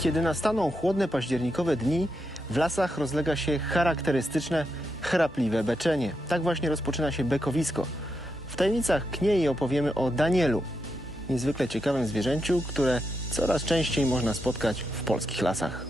Kiedy nastaną chłodne październikowe dni, w lasach rozlega się charakterystyczne, chrapliwe beczenie. Tak właśnie rozpoczyna się bekowisko. W tajemnicach Kniei opowiemy o Danielu, niezwykle ciekawym zwierzęciu, które coraz częściej można spotkać w polskich lasach.